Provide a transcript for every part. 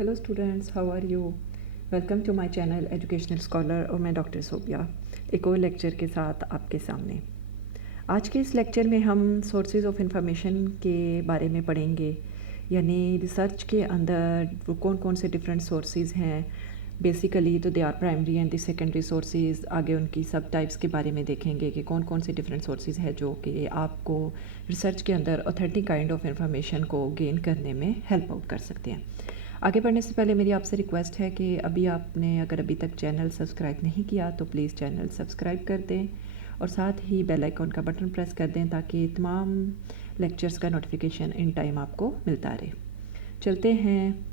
Hello students, how are you? Welcome to my channel educational scholar और मैं doctor Sobia एक और लेक्चर के साथ आपके सामने। आज के इस लेक्चर में हम सोर्सेज ऑफ इंफॉर्मेशन के बारे में पढ़ेंगे, यानी रिसर्च के अंदर वो कौन कौन से डिफरेंट सोर्सेज हैं। बेसिकली तो they are primary and the secondary sources. आगे उनकी सब टाइप्स के बारे में देखेंगे कि कौन कौन से डिफरेंट सोर्सेज हैं जो कि आपको रिसर्च के अंदर ऑथेंटिक काइंड ऑफ इंफॉर्मेशन को गेन करने में हेल्प आउट कर सकते हैं। आगे बढ़ने से पहले मेरी आपसे रिक्वेस्ट है कि अगर अभी तक चैनल सब्सक्राइब नहीं किया तो प्लीज़ चैनल सब्सक्राइब कर दें और साथ ही बेल आइकॉन का बटन प्रेस कर दें ताकि तमाम लेक्चर्स का नोटिफिकेशन इन टाइम आपको मिलता रहे। चलते हैं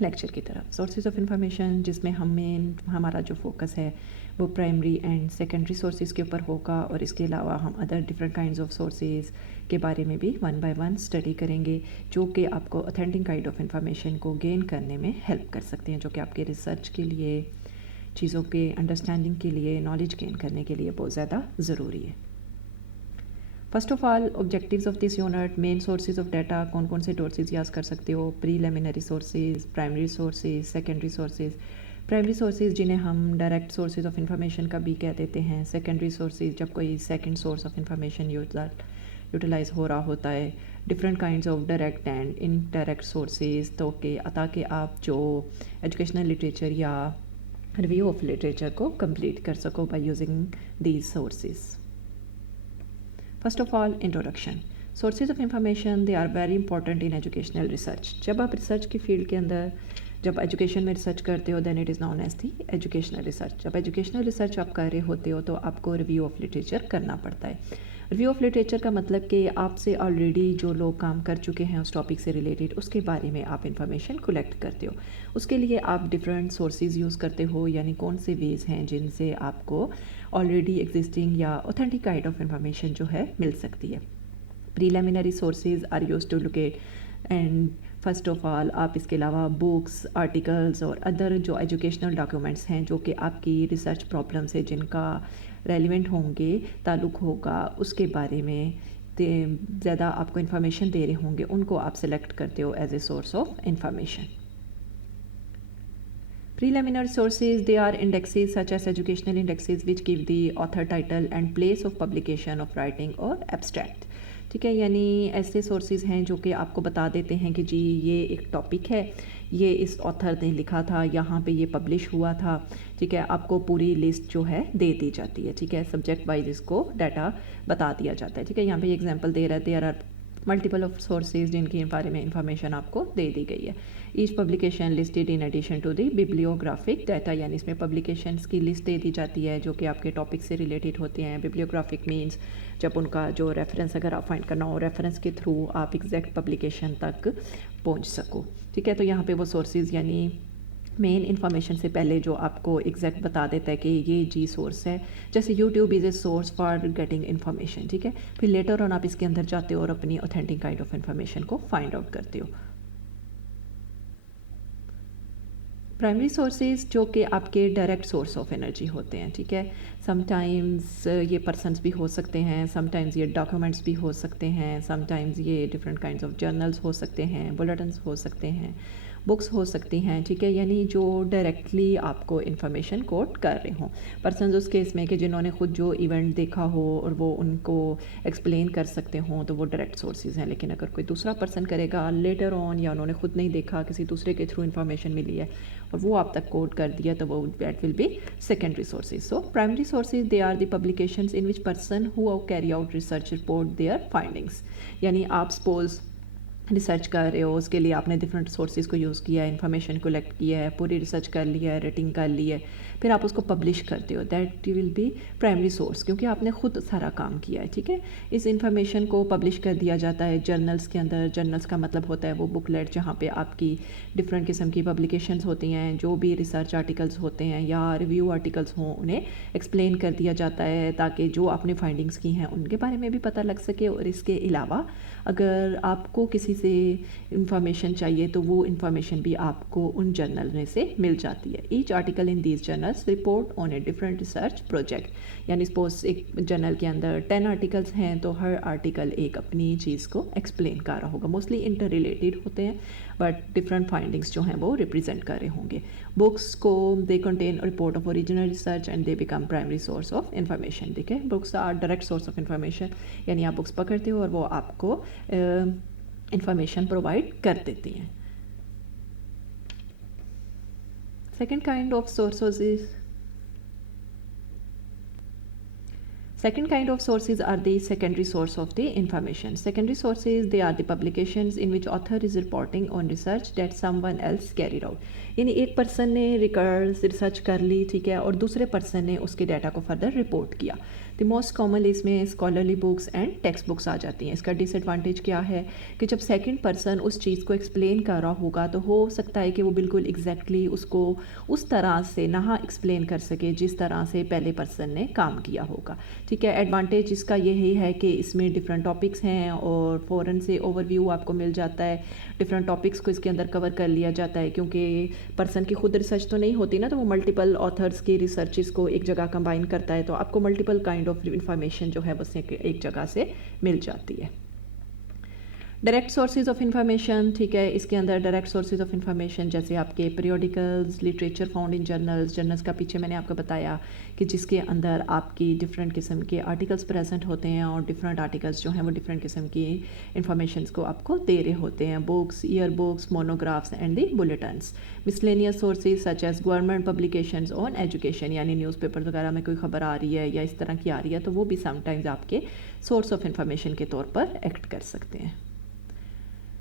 लेक्चर की तरफ। सोर्सेज ऑफ इंफॉर्मेशन, जिसमें हमारा जो फोकस है वो प्राइमरी एंड सेकेंडरी सोर्सेज के ऊपर होगा और इसके अलावा हम other different kinds of sources के बारे में भी वन बाय वन स्टडी करेंगे जो कि आपको ऑथेंटिक काइंड ऑफ इंफॉर्मेशन को गेन करने में हेल्प कर सकते हैं, जो कि आपके रिसर्च के लिए, चीज़ों के अंडरस्टैंडिंग के लिए, नॉलेज गेन करने के लिए बहुत ज़्यादा ज़रूरी है। First of all, objectives of this unit, main sources of data, कौन कौन से सोर्सेज याद कर सकते हो। Preliminary sources, primary sources, secondary sources. Primary sources जिन्हें हम डायरेक्ट सोर्सेज ऑफ इंफॉर्मेशन का भी कह देते हैं। सेकेंडरी सोर्सेज जब कोई second source of information utilise हो रहा होता है। Different kinds of direct and indirect sources, तो ताकि आप जो एजुकेशनल लिटरेचर या रिव्यू ऑफ लिटरेचर को कंप्लीट कर सको by using these sources. First of all, introduction. Sources of information, they are very important in educational research. जब आप रिसर्च की फील्ड के अंदर, जब एजुकेशन में रिसर्च करते हो, then it is known as the educational research. जब एजुकेशनल रिसर्च आप कर रहे होते हो तो आपको रिव्यू ऑफ लिटरेचर करना पड़ता है। रिव्यू ऑफ लिटरेचर का मतलब कि आपसे ऑलरेडी जो लोग काम कर चुके हैं उस टॉपिक से रिलेटेड, उसके बारे में आप इंफॉर्मेशन कलेक्ट करते हो। उसके लिए आप डिफरेंट सोर्सेज यूज़ करते हो, यानी कौन से वेज हैं जिनसे आपको ऑलरेडी एग्जिस्टिंग या ऑथेंटिक काइंड ऑफ इंफॉर्मेशन जो है मिल सकती है। Preliminary sources are used to locate and first of all आप इसके अलावा बुक्स, आर्टिकल्स और अदर जो एजुकेशनल डॉक्यूमेंट्स हैं जो कि आपकी रिसर्च प्रॉब्लम से जिनका रेलिवेंट होंगे, ताल्लुक़ होगा, उसके बारे में ज़्यादा आपको इन्फॉर्मेशन दे रहे होंगे, उनको आप सेलेक्ट करते हो as a source of information. Preliminary sources, they are indexes such as educational indexes which give the author title and place of publication of writing or abstract. ठीक है, यानी ऐसे सोर्सेज हैं जो कि आपको बता देते हैं कि जी ये एक टॉपिक है, ये इस ऑथर ने लिखा था, यहाँ पे ये पब्लिश हुआ था। ठीक है, आपको पूरी लिस्ट जो है दे दी जाती है। ठीक है, सब्जेक्ट वाइज इसको डाटा बता दिया जाता है। ठीक है, यहाँ पे एग्जांपल दे रहा है, there are multiple of sources जिनके बारे में इंफॉर्मेशन आपको दे दी गई है। Each publication listed in addition to the bibliographic data, यानी इसमें पब्लिकेशंस की लिस्ट दे दी जाती है जो कि आपके टॉपिक से रिलेटेड होते हैं। बिब्लियोग्राफिक मीन्स जब उनका जो रेफरेंस अगर आप फाइंड करना हो, रेफरेंस के थ्रू आप एग्जैक्ट पब्लिकेशन तक पहुंच सको। ठीक है, तो यहाँ पे वो सोर्सेज यानी मेन इन्फॉर्मेशन से पहले जो आपको एग्जैक्ट बता देता है कि ये जी सोर्स है। जैसे YouTube is a source for getting information. ठीक है, फिर लेटर ऑन आप इसके अंदर जाते हो और अपनी ऑथेंटिक काइंड ऑफ इन्फॉर्मेशन को फाइंड आउट करते हो। प्राइमरी सोर्सेज जो कि आपके डायरेक्ट सोर्स ऑफ एनर्जी होते हैं। ठीक है, समटाइम्स ये पर्सनस भी हो सकते हैं, समटाइम्स ये डॉक्यूमेंट्स भी हो सकते हैं, समटाइम्स ये डिफरेंट काइंड्स ऑफ जर्नल्स हो सकते हैं, बुलेटिन्स हो सकते हैं, बुक्स हो सकती हैं। ठीक है, यानी जो डायरेक्टली आपको इन्फॉर्मेशन कोट कर रहे हों। पर्सनस उस केस में कि जिन्होंने खुद जो इवेंट देखा हो और वो उनको एक्सप्लेन कर सकते हों तो वो डायरेक्ट सोर्सेज हैं। लेकिन अगर कोई दूसरा पर्सन करेगा लेटर ऑन, या उन्होंने खुद नहीं देखा, किसी दूसरे के थ्रू इन्फॉर्मेशन मिली है और वो आप तक कोट कर दिया, तो वो that will be secondary sources. So primary sources they are the publications in which person who carry out research report their findings. यानी आप सपोज रिसर्च कर रहे हो, उसके लिए आपने डिफरेंट सोर्सेज को यूज़ किया है, इन्फॉर्मेशन कलेक्ट किया है, पूरी रिसर्च कर लिया है, रेटिंग कर ली है, फिर आप उसको पब्लिश करते हो, that will be primary source, क्योंकि आपने खुद सारा काम किया है। ठीक है, इस इन्फॉर्मेशन को पब्लिश कर दिया जाता है जर्नल्स के अंदर। जर्नल्स का मतलब होता है वो बुकलेट जहाँ पे आपकी डिफरेंट किस्म की पब्लिकेशंस होती हैं, जो भी रिसर्च आर्टिकल्स होते हैं या रिव्यू आर्टिकल्स हों, उन्हें एक्सप्लेन कर दिया जाता है ताकि जो आपने फाइंडिंग्स की हैं उनके बारे में भी पता लग सके। और इसके अलावा अगर आपको किसी से इंफॉर्मेशन चाहिए तो वो इंफॉर्मेशन भी आपको उन जर्नल में से मिल जाती है। Each article in these journal journals report on a different research project. यानी सपोज एक जर्नल के अंदर 10 आर्टिकल्स हैं तो हर आर्टिकल एक अपनी चीज़ को एक्सप्लेन कर रहा होगा। मोस्टली इंटर रिलेटेड होते हैं बट डिफरेंट फाइंडिंग्स जो हैं वो रिप्रेजेंट कर रहे होंगे। बुक्स को they contain report of original research and they become primary source of information. ठीक है, books are direct source of information, यानी आप बुक्स पकड़ते हो और वो आपको इंफॉर्मेशन प्रोवाइड कर देती हैं। Second kind of sources are the secondary source of the information. Secondary sources, they are the publications in which author is reporting on research that someone else carried out. यानी एक person ने research कर ली, ठीक है, और दूसरे person ने उसके डाटा को फर्दर रिपोर्ट किया। द मोस्ट कॉमन इसमें scholarly books and text books आ जाती हैं। इसका डिसएडवांटेज क्या है कि जब सेकंड पर्सन उस चीज़ को एक्सप्लेन कर रहा होगा तो हो सकता है कि वो बिल्कुल एग्जैक्टली उसको उस तरह से ना एक्सप्लेन कर सके जिस तरह से पहले पर्सन ने काम किया होगा। ठीक है, एडवांटेज इसका यही है कि इसमें डिफरेंट टॉपिक्स हैं और फ़ौरन से ओवरव्यू आपको मिल जाता है। डिफरेंट टॉपिक्स को इसके अंदर कवर कर लिया जाता है, क्योंकि पर्सन की खुद रिसर्च तो नहीं होती ना, तो वो मल्टीपल ऑथर्स की रिसर्चेस को एक जगह कंबाइन करता है, तो आपको मल्टीपल काइंड ऑफ इंफॉर्मेशन जो है बस एक जगह से मिल जाती है। डायरेक्ट सोर्सेज ऑफ इंफॉर्मेशन, ठीक है, इसके अंदर डायरेक्ट सोर्सेज ऑफ इंफॉर्मेशन जैसे आपके periodicals, literature found in journals का पीछे मैंने आपको बताया कि जिसके अंदर आपकी डिफरेंट किस्म के आर्टिकल्स प्रेजेंट होते हैं और डिफरेंट आर्टिकल्स जो हैं वो डिफरेंट किस्म की इंफॉर्मेशन को आपको दे रहे होते हैं। Books, year books, monographs and the bulletins. Miscellaneous sources such as government publications on education, यानी न्यूज़पेपर वगैरह में कोई खबर आ रही है या इस तरह की आ रही है तो वो भी समटाइम्स आपके सोर्स ऑफ इंफॉर्मेशन के तौर पर एक्ट कर सकते हैं।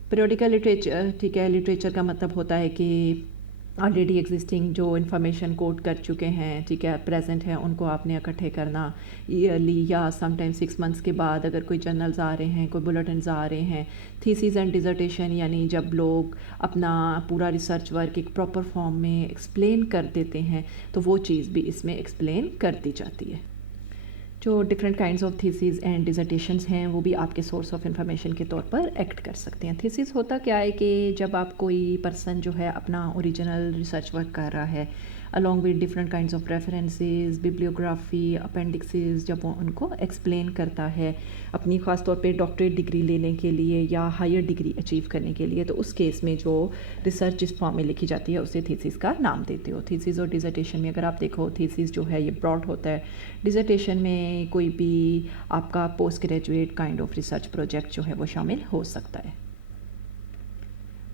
पीरियोडिकल लिटरेचर, ठीक है, लिटरेचर का मतलब होता है कि ऑलरेडी एग्जिस्टिंग जो इन्फॉर्मेशन कोट कर चुके हैं, ठीक है, प्रेजेंट है, उनको आपने इकट्ठे करना ईयरली या समटाइम 6 मंथ्स के बाद अगर कोई जर्नल्स आ रहे हैं, कोई बुलेटिन्स आ रहे हैं। थीसिस एंड डिजर्टेशन, यानी जब लोग अपना पूरा रिसर्च वर्क एक प्रॉपर फॉर्म में एक्सप्लेन कर देते हैं तो वो चीज़ भी इसमें एक्सप्लेन कर दी जाती है। जो different kinds of thesis and dissertations हैं वो भी आपके सोर्स ऑफ इंफॉर्मेशन के तौर पर एक्ट कर सकते हैं। थीसिस होता क्या है कि जब आप कोई पर्सन जो है अपना ओरिजिनल रिसर्च वर्क कर रहा है along with different kinds of references, bibliography, appendices, जब वो उनको एक्सप्लेन करता है अपनी ख़ास तौर पे डॉक्टरेट डिग्री लेने के लिए या हायर डिग्री अचीव करने के लिए, तो उस केस में जो रिसर्च जिस फॉर्म में लिखी जाती है उसे थीसिस का नाम देते हो। थीसिस और डिजर्टेशन में अगर आप देखो, थीसिस जो है ये ब्रॉड होता है, डिजर्टेशन में कोई भी आपका post graduate kind of research project जो है वो शामिल हो सकता है।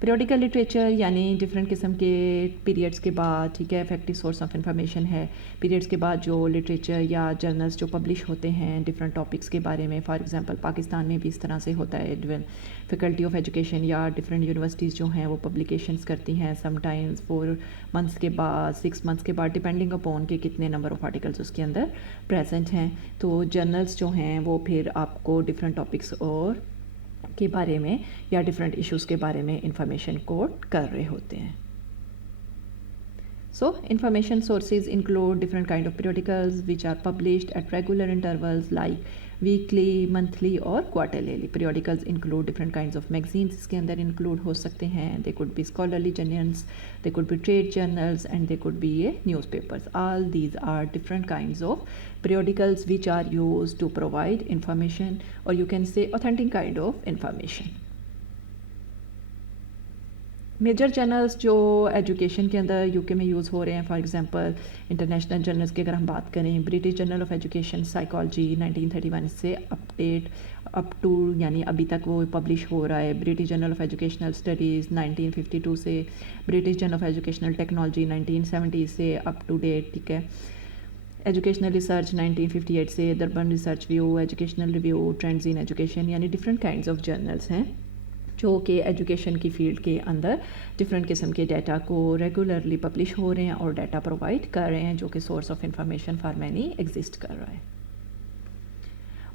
पीरियोडिकल लिटरेचर यानी डिफरेंट किस्म के पीरियड्स के बाद, ठीक है, इफेक्टिव सोर्स ऑफ इंफॉर्मेशन है। पीरियड्स के बाद जो लिटरेचर या जर्नल्स जो पब्लिश होते हैं डिफरेंट टॉपिक्स के बारे में, फॉर एग्जांपल पाकिस्तान में भी इस तरह से होता है। फैकल्टी ऑफ एजुकेशन या डिफरेंट यूनिवर्सिटीज़ जो हैं वो पब्लिकेशंस करती हैं समटाइम्स 4 मंथ्स के बाद, 6 मंथ्स के बाद, डिपेंडिंग अपॉन के कितने नंबर ऑफ आर्टिकल्स उसके अंदर प्रेजेंट हैं। तो जर्नल्स जो हैं वो फिर आपको डिफरेंट टॉपिक्स और के बारे में या डिफरेंट इश्यूज़ के बारे में इंफॉर्मेशन कोट कर रहे होते हैं। So, information sources include different kind of periodicals which are published at regular intervals like weekly, monthly और quarterly. Periodicals include different kinds of magazines, इसके अंदर include हो सकते हैं, they could be scholarly journals, they could be trade journals and they could be newspapers. All these are different kinds of periodicals which are used to provide information or you can say authentic kind of information. Major journals जो education के अंदर UK में use हो रहे हैं, for example international journals की अगर हम बात करें, British journal of education psychology 1931 से अपडेट अप टू यानी अभी तक वो पब्लिश हो रहा है। British journal of educational studies 1952 से, British journal of educational technology 1970 से अप टू डेट, ठीक है। एजुकेशनल रिसर्च 1958 से, दर्बन research view, educational review, trends in education, यानी डिफरेंट काइंड्स ऑफ जर्नल्स हैं जो कि एजुकेशन की फील्ड के अंदर डिफरेंट किस्म के डाटा को रेगुलरली पब्लिश हो रहे हैं और डाटा प्रोवाइड कर रहे हैं जो कि source of information for many exist कर रहा है।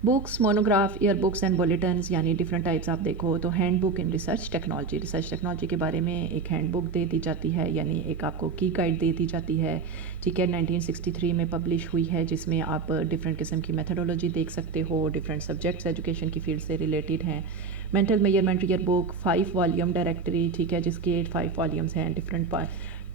Books, monograph, year books and bulletins, यानी डिफरेंट टाइप्स आप देखो तो hand book in research technology के बारे में एक हैंड बुक दे दी जाती है, यानी एक आपको की गाइड दे दी जाती है, ठीक है, 1963 में पब्लिश हुई है, जिसमें आप डिफरेंट किस्म की मेथडोलॉजी देख सकते हो, डिफरेंट सब्जेक्ट्स एजुकेशन की फील्ड से रिलेटेड हैं। Mental measurement year book 5 volume directory, ठीक है, जिसके 5 वॉल्यूम्स हैं, डिफरेंट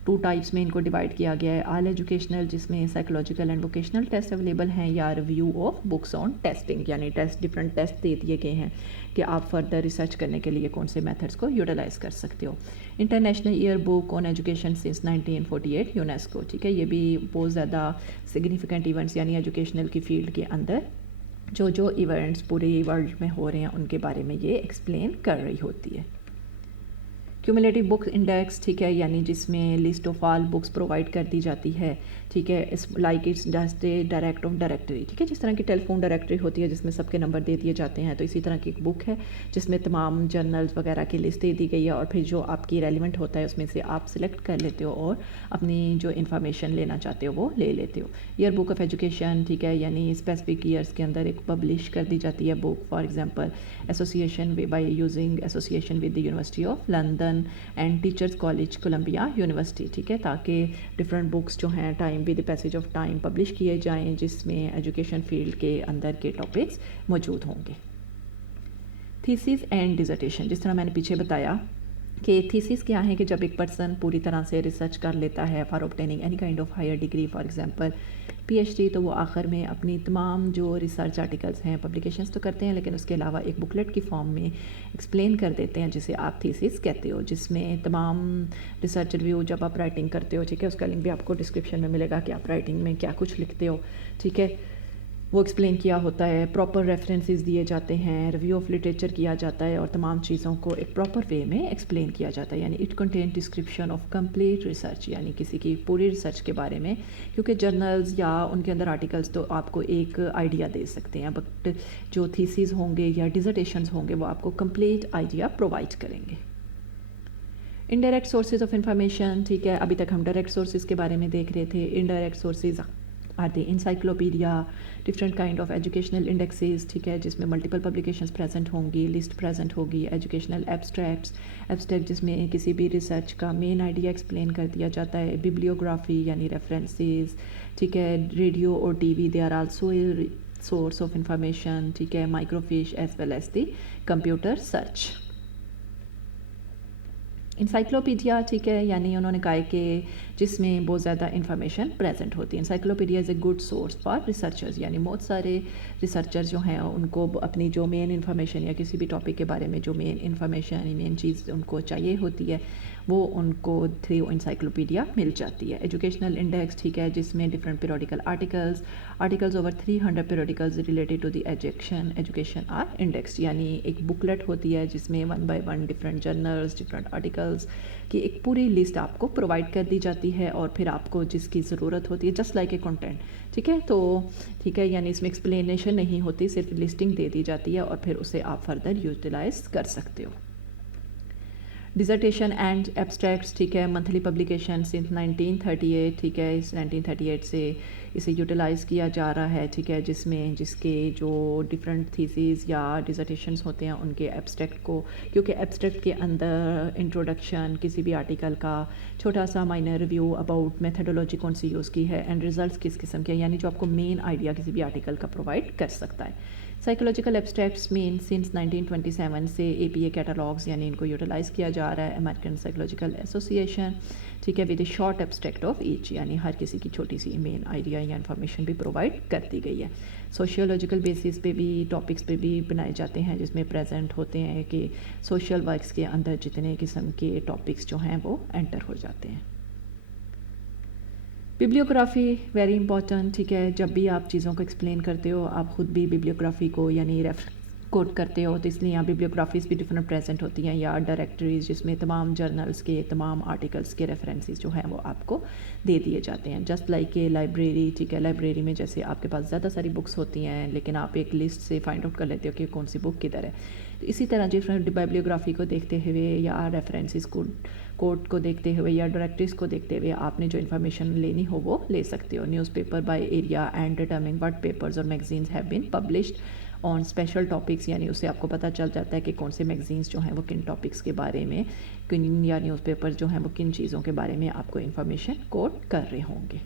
2 टाइप्स में इनको डिवाइड किया गया है, ऑल एजुकेशनल जिसमें psychological and vocational test available हैं, या review of books on testing यानी डिफरेंट टेस्ट दे दिए गए हैं कि आप फर्दर रिसर्च करने के लिए कौन से मेथड्स को यूटिलाइज़ कर सकते हो। International year book on education since 1948 UNESCO, ठीक है, ये भी बहुत ज़्यादा सिग्निफिकेंट इवेंट्स यानी एजुकेशनल की फील्ड के अंदर जो इवेंट्स पूरे वर्ल्ड में हो रहे हैं उनके बारे में ये एक्सप्लेन कर रही होती है। क्यूमुलेटिव बुक इंडेक्स, ठीक है, यानी जिसमें list of all books provide कर दी जाती है, ठीक है, इस like it's just a direct of directory, ठीक है, जिस तरह की टेलीफोन डायरेक्टरी होती है जिसमें सबके नंबर दे दिए जाते हैं, तो इसी तरह की एक बुक है जिसमें तमाम जर्नल्स वगैरह की लिस्ट दे दी गई है और फिर जो आपकी रेलिवेंट होता है उसमें से आप सिलेक्ट कर लेते हो और अपनी जो इन्फॉर्मेशन लेना चाहते हो वो ले लेते हो। ईयर बुक ऑफ एजुकेशन, ठीक है, यानी स्पेसिफिक ईयर्स के अंदर एक पब्लिश कर दी जाती है book, for example association by using association with the university of London and teachers college Columbia university, ठीक है, ताकि डिफरेंट बुक्स जो हैं time with passage of time publish किए जाएं जिसमें एजुकेशन फील्ड के अंदर के टॉपिक्स मौजूद होंगे। थीसिस एंड डिसर्टेशन, जिस तरह मैंने पीछे बताया कि थीसिस क्या है कि जब एक पर्सन पूरी तरह से रिसर्च कर लेता है for obtaining any kind of higher degree, for example PhD, तो वो आखिर में अपनी तमाम जो रिसर्च आर्टिकल्स हैं पब्लिकेशंस तो करते हैं लेकिन उसके अलावा एक बुकलेट की फॉर्म में एक्सप्लेन कर देते हैं जिसे आप थीसिस कहते हो, जिसमें तमाम रिसर्च रिव्यू जब आप राइटिंग करते हो, ठीक है, उसका लिंक भी आपको डिस्क्रिप्शन में मिलेगा कि आप राइटिंग में क्या कुछ लिखते हो, ठीक है, वो एक्सप्लेन किया होता है, प्रॉपर रेफरेंसेस दिए जाते हैं, रिव्यू ऑफ लिटरेचर किया जाता है और तमाम चीज़ों को एक प्रॉपर वे में एक्सप्लेन किया जाता है, यानी it contain description of complete research, यानी किसी की पूरी रिसर्च के बारे में, क्योंकि जर्नल्स या उनके अंदर आर्टिकल्स तो आपको एक आइडिया दे सकते हैं, बट जो थीसिस होंगे या डिसर्टेशंस होंगे वो आपको कंप्लीट आइडिया प्रोवाइड करेंगे। इनडायरेक्ट सोर्सेज ऑफ इंफॉर्मेशन, ठीक है, अभी तक हम डायरेक्ट सोर्सेज के बारे में देख रहे थे। Indirect sources are the encyclopedia, different kind of educational indexes, ठीक है, जिसमें मल्टीपल पब्लिकेशंस प्रेजेंट होंगी, लिस्ट प्रेजेंट होगी, एजुकेशनल एब्स्ट्रैक्ट जिसमें किसी भी रिसर्च का मेन आइडिया एक्सप्लेन कर दिया जाता है, बिब्लियोग्राफी यानी रेफरेंसेस, ठीक है, रेडियो और TV they are also source of information, ठीक है, microfiche as well as the computer search. Encyclopedia, ठीक है, यानी उन्होंने कहा कि जिसमें बहुत ज़्यादा इन्फॉर्मेशन प्रेजेंट होती है। Encyclopedia is a good source for researchers, यानी बहुत सारे रिसर्चर्स जो हैं उनको अपनी जो मेन इन्फॉर्मेशन या किसी भी टॉपिक के बारे में जो मेन इन्फॉर्मेशन मेन चीज़ उनको चाहिए होती है वो उनको थ्रू इंसाइक्लोपीडिया मिल जाती है। एजुकेशनल इंडेक्स, ठीक है, जिसमें different periodical articles over 300 periodicals related to the education are index, यानी एक बुकलेट होती है जिसमें 1 by 1 different journals, different articles की एक पूरी लिस्ट आपको प्रोवाइड कर दी जाती है और फिर आपको जिसकी ज़रूरत होती है जस्ट लाइक ए कंटेंट, ठीक है, तो ठीक है, यानी इसमें एक्सप्लेनेशन नहीं होती, सिर्फ लिस्टिंग दे दी जाती है और फिर उसे आप फर्दर यूटिलाइज कर सकते हो। डिसर्टेशन एंड एब्स्ट्रैक्ट्स, ठीक है, मंथली पब्लिकेशन सिंस 1938, ठीक है, इस 1938 से इसे यूटिलाइज़ किया जा रहा है, ठीक है, जिसके जो डिफरेंट थीसिस या डिसर्टेशंस होते हैं उनके एब्स्ट्रैक्ट को, क्योंकि एब्स्ट्रैक्ट के अंदर इंट्रोडक्शन किसी भी आर्टिकल का छोटा सा माइनर रिव्यू अबाउट मेथडोलॉजी कौन सी यूज़ की है एंड रिजल्ट्स किस किस्म के, यानी जो आपको मेन आइडिया किसी भी आर्टिकल का प्रोवाइड कर सकता है। साइकोलॉजिकल एब्स्ट्रैक्ट्स मीन सिंस 1927 से APA कैटलॉग्स, यानी इनको यूटिलाइज़ किया जा रहा है, अमेरिकन साइकोलॉजिकल एसोसिएशन, ठीक है, with A short abstract of each, यानी हर किसी की छोटी सी मेन आइडिया या इन्फॉर्मेशन भी प्रोवाइड कर दी गई है। सोशियोलॉजिकल बेसिस पे भी टॉपिक्स पे भी बनाए जाते हैं जिसमें प्रेजेंट होते हैं कि सोशल वर्क्स के अंदर जितने किस्म के टॉपिक्स जो हैं वो एंटर हो जाते हैं। बिब्लियोग्राफी वेरी इंपॉर्टेंट, ठीक है, जब भी आप चीज़ों को एक्सप्लेन करते हो आप ख़ुद भी बिब्लियोग्राफी को यानी कोट करते हो, तो इसलिए यहाँ बिब्लियोग्राफीज़ भी डिफरेंट प्रेजेंट होती हैं या डायरेक्टरीज जिसमें तमाम जर्नल्स के तमाम आर्टिकल्स के रेफरेंसेस जो हैं वो आपको दे दिए जाते हैं। जस्ट लाइक ए लाइब्रेरी, ठीक है, लाइब्रेरी में जैसे आपके पास ज़्यादा सारी बुक्स होती हैं लेकिन आप एक लिस्ट से फाइंड आउट कर लेते हो कि कौन सी बुक किधर है, तो इसी तरह डिफरेंट बिब्लियोग्राफी को देखते हुए या रेफरेंसेस को कोर्ट को देखते हुए या डायरेक्टरीज को देखते हुए आपने जो इन्फॉर्मेशन लेनी हो वो ले सकते हो। Newspaper by area and determining what papers और magazines have been published on special topics, यानी उससे आपको पता चल जाता है कि कौन से मैगजीन्स जो हैं वो किन टॉपिक्स के बारे में, किन या न्यूज़पेपर जो हैं वो किन चीज़ों के बारे में आपको इन्फॉर्मेशन कोट कर रहे होंगे।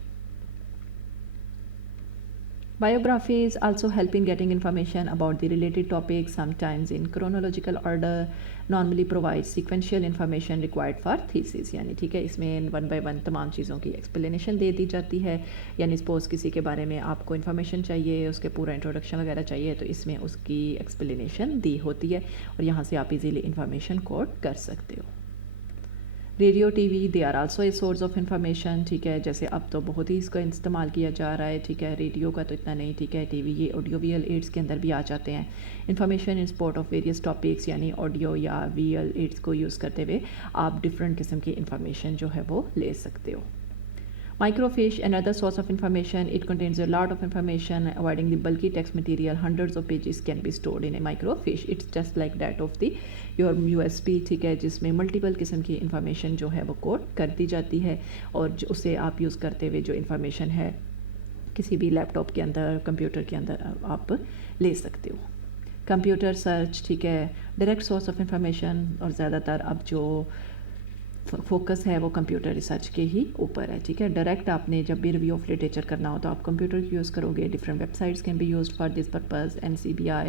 Biographies also help in getting information about the related topics, sometimes in chronological order, normally provides sequential information required for thesis. यानी ठीक है, इसमें वन बाय वन तमाम चीज़ों की एक्सप्लेनेशन दे दी जाती है. यानी सपोज़ किसी के बारे में आपको इन्फॉर्मेशन चाहिए, उसके पूरा इंट्रोडक्शन वगैरह चाहिए, तो इसमें उसकी एक्सप्लेनेशन दी होती है और यहाँ से आप इजीली इन्फॉर्मेशन कोट कर सकते हो. Radio TV they are also a source of information. ठीक है, जैसे अब तो बहुत ही इसका इस्तेमाल किया जा रहा है. ठीक है, रेडियो का तो इतना नहीं. ठीक है, टीवी ये ऑडियो विजुअल एड्स के अंदर भी आ जाते हैं. Information in support of various topics, यानी ऑडियो या विजुअल एड्स को यूज़ करते हुए आप डिफरेंट किस्म की इन्फॉर्मेशन जो है वो ले सकते हो. Microfiche, another source of information. It contains a lot of information. Avoiding the bulky text material, hundreds of pages can be stored in a microfiche. It's just like that of the your USB. ठीक है, जिसमें multiple किस्म की information जो है वो code कर दी जाती है और उसे आप यूज़ करते हुए जो इंफॉर्मेशन है किसी भी लैपटॉप के अंदर, कंप्यूटर के अंदर आप ले सकते हो. कंप्यूटर सर्च, ठीक है, डायरेक्ट सोर्स ऑफ इंफॉर्मेशन, और ज़्यादातर अब जो फोकस है वो कंप्यूटर रिसर्च के ही ऊपर है. ठीक है, डायरेक्ट आपने जब भी रिव्यू ऑफ लिटरेचर करना हो तो आप कंप्यूटर की यूज़ करोगे. Different websites can be used for this purpose. NCBI,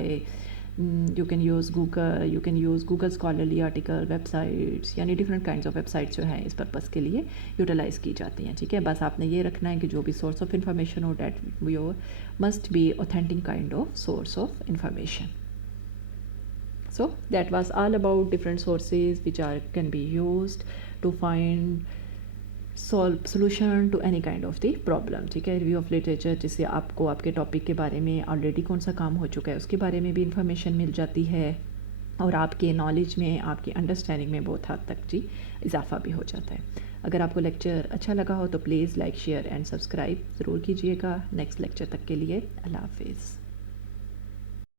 you can use Google, you can use Google scholarly article, websites, यानी डिफरेंट काइंड्स ऑफ वेबसाइट्स जो हैं इस पर्पस के लिए यूटिलाइज़ की जाती हैं. ठीक है, बस आपने ये रखना है कि जो भी सोर्स ऑफ इंफॉर्मेशन हो that your must be authentic kind of source of information. So that was all about different sources which can be used to find solution to any kind of the problem. ठीक है, review of literature जिससे आपको आपके topic के बारे में already कौन सा काम हो चुका है उसके बारे में भी इंफॉर्मेशन मिल जाती है और आपके नॉलेज में, आपकी अंडरस्टैंडिंग में बहुत हद तक जी इजाफा भी हो जाता है. अगर आपको लेक्चर अच्छा लगा हो तो please like, share and subscribe ज़रूर कीजिएगा. नेक्स्ट लेक्चर तक के लिए अल्लाह हाफिज़.